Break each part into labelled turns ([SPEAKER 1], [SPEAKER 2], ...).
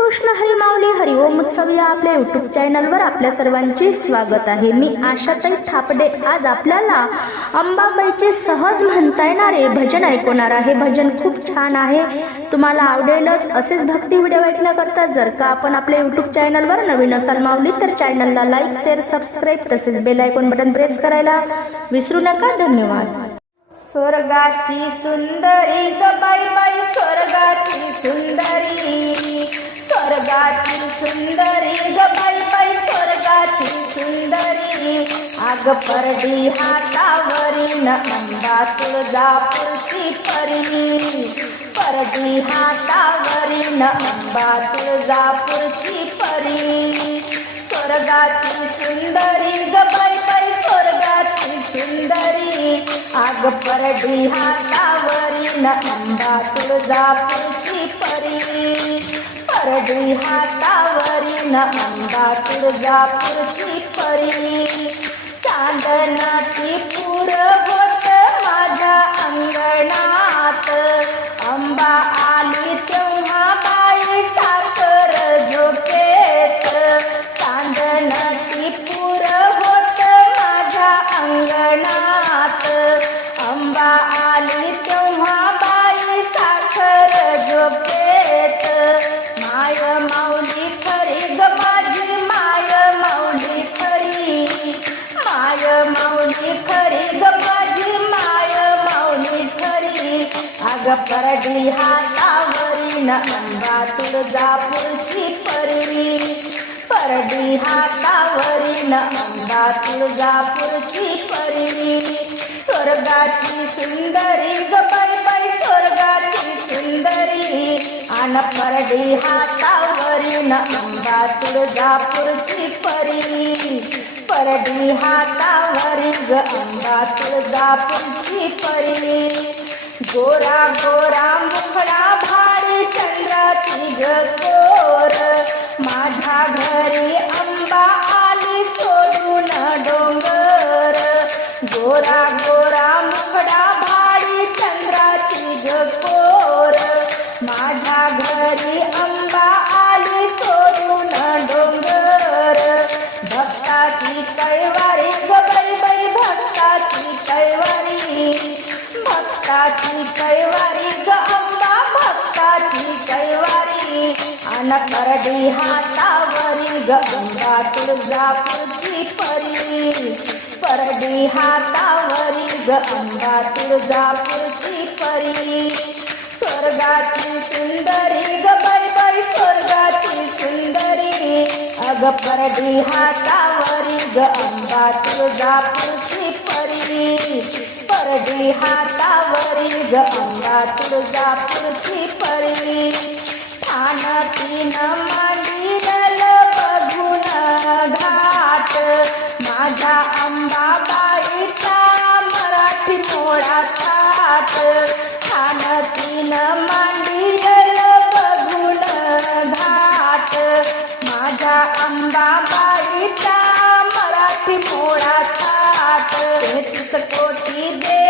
[SPEAKER 1] कृष्ण हरी हरिओम उत्सव या आपल्या युट्यूब चॅनलवर आपल्या सर्वांचे स्वागत आहे. मी आशाताई थापडे. आज आपल्याला अंबाबाईचे सहज म्हणता येणारे भजन ऐकवणार आहे. भजन खूप छान आहे. तुम्हाला आवडेलच. असेच भक्ती व्हिडिओ ऐकण्याकरता जर का आपण आपल्या युट्यूब चॅनलवर नवीन असाल मावली तर चॅनलला लाईक शेअर सबस्क्राईब तसेच बेल आयकॉन बटन प्रेस करायला विसरू नका. धन्यवाद. स्वर्गाची सुंदरी ग बाई स्वर्गाची सुंदरी स्वर्गाची सुंदरी ग बाई बाई स्वर्गाची सुंदरी. आग परडी हातावरील अंदा तुळजापूरची परी. परडी हातावरील अंबा तुळजापूरची परी. स्वर्गाची सुंदरी ग बाई बाई स्वर्गाची सुंदरी. आग परडी हातावरी अंबा तुळजापूरची परी. सगळी हातावरी अंबा तुळजापूरची परी. चांदणाची पूर होत माझ्या अंगणात. अंबा आली तेव्हा बाई साखर झोपेत. चांदणाची पूर होत माझ्या अंगणात. अंबा आली तेव्हा बाई साखर झोपेत. अग परडी हातावरी न अंबा तुळजापूरची परी परडी हातावरी न अंबा तुळजापूरची परवी. स्वर्गाची सुंदरी ग स्वर्गाची सुंदरी. आन परडी हातावरी न अंबा तुळजापूरची परी परडी हातावरी ग अंबा तुळजापूरची परी गोरा गोरा मुखडा भारी चंद्र तिघ गोर माझ्या घरी करडी हातावरी गंगा तुळजापूरची परी. परडी हातावरी गंगा तुळजापूरची परी. स्वर्गाची सुंदरी ग बाई बाई स्वर्गाची सुंदरी. अग परडी हातावरी ग अंबा तुळजापूरची परी. परडी हातावरी ग अंबा तुळजापूरची परी. ठाण तीन बघून घाट माझ्या अंबाबाईचा मराठी मोडा थाट. ठाण तीन बघून घाट माझ्या अंबाबाईचा मराठी मोडा थाट. तेहतीस कोटी दे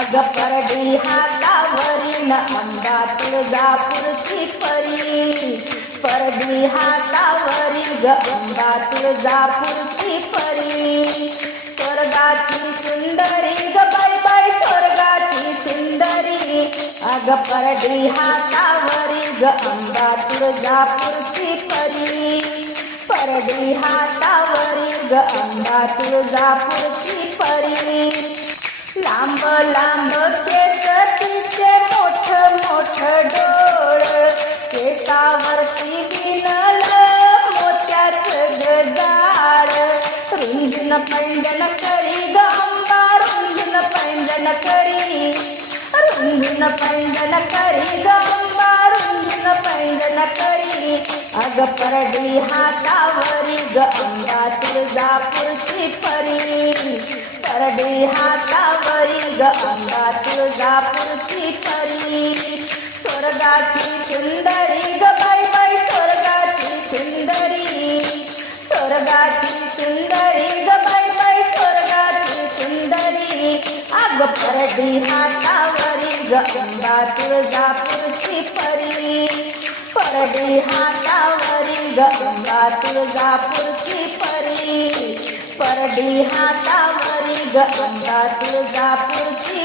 [SPEAKER 1] दरबारी अग परडी हातावरी न अंबा तुळजापूरची परी. परडी हातावरी ग अंबा तुळजापूरची परी. स्वर्गाची सुंदरी ग बाय बाय स्वर्गाची सुंदरी. अग परडी हातावरी ग अंबा तुळजापूरची परी. परडी हातावरी ग अंबा तुळजापूरची परी. लांब लांब केस तिचे मोठ मोठ डोळ. केसावरती विनल मोत्याच गजाळ. रुंजन पैंजन करी गंबा रुंजन पैंजन करी रुंजन पैंजन करी गंबा पैंजन करी अग परडी हातावरी ग अंबा तुळजापूरची परी परडी हातावरी ग अंबा तुळजापूरची परी स्वर्गाची सुंदरी ग बाई बाई स्वर्गाची सुंदरी. स्वर्गाची सुंदरी ग बाई बाई स्वर्गाची सुंदरी. अग परडी हातावरी गंगा तुळजापूरची परी परडी हातावरी गंगा तुळजापूरची परी. परडी हातावरी गंगा तुळजापूरची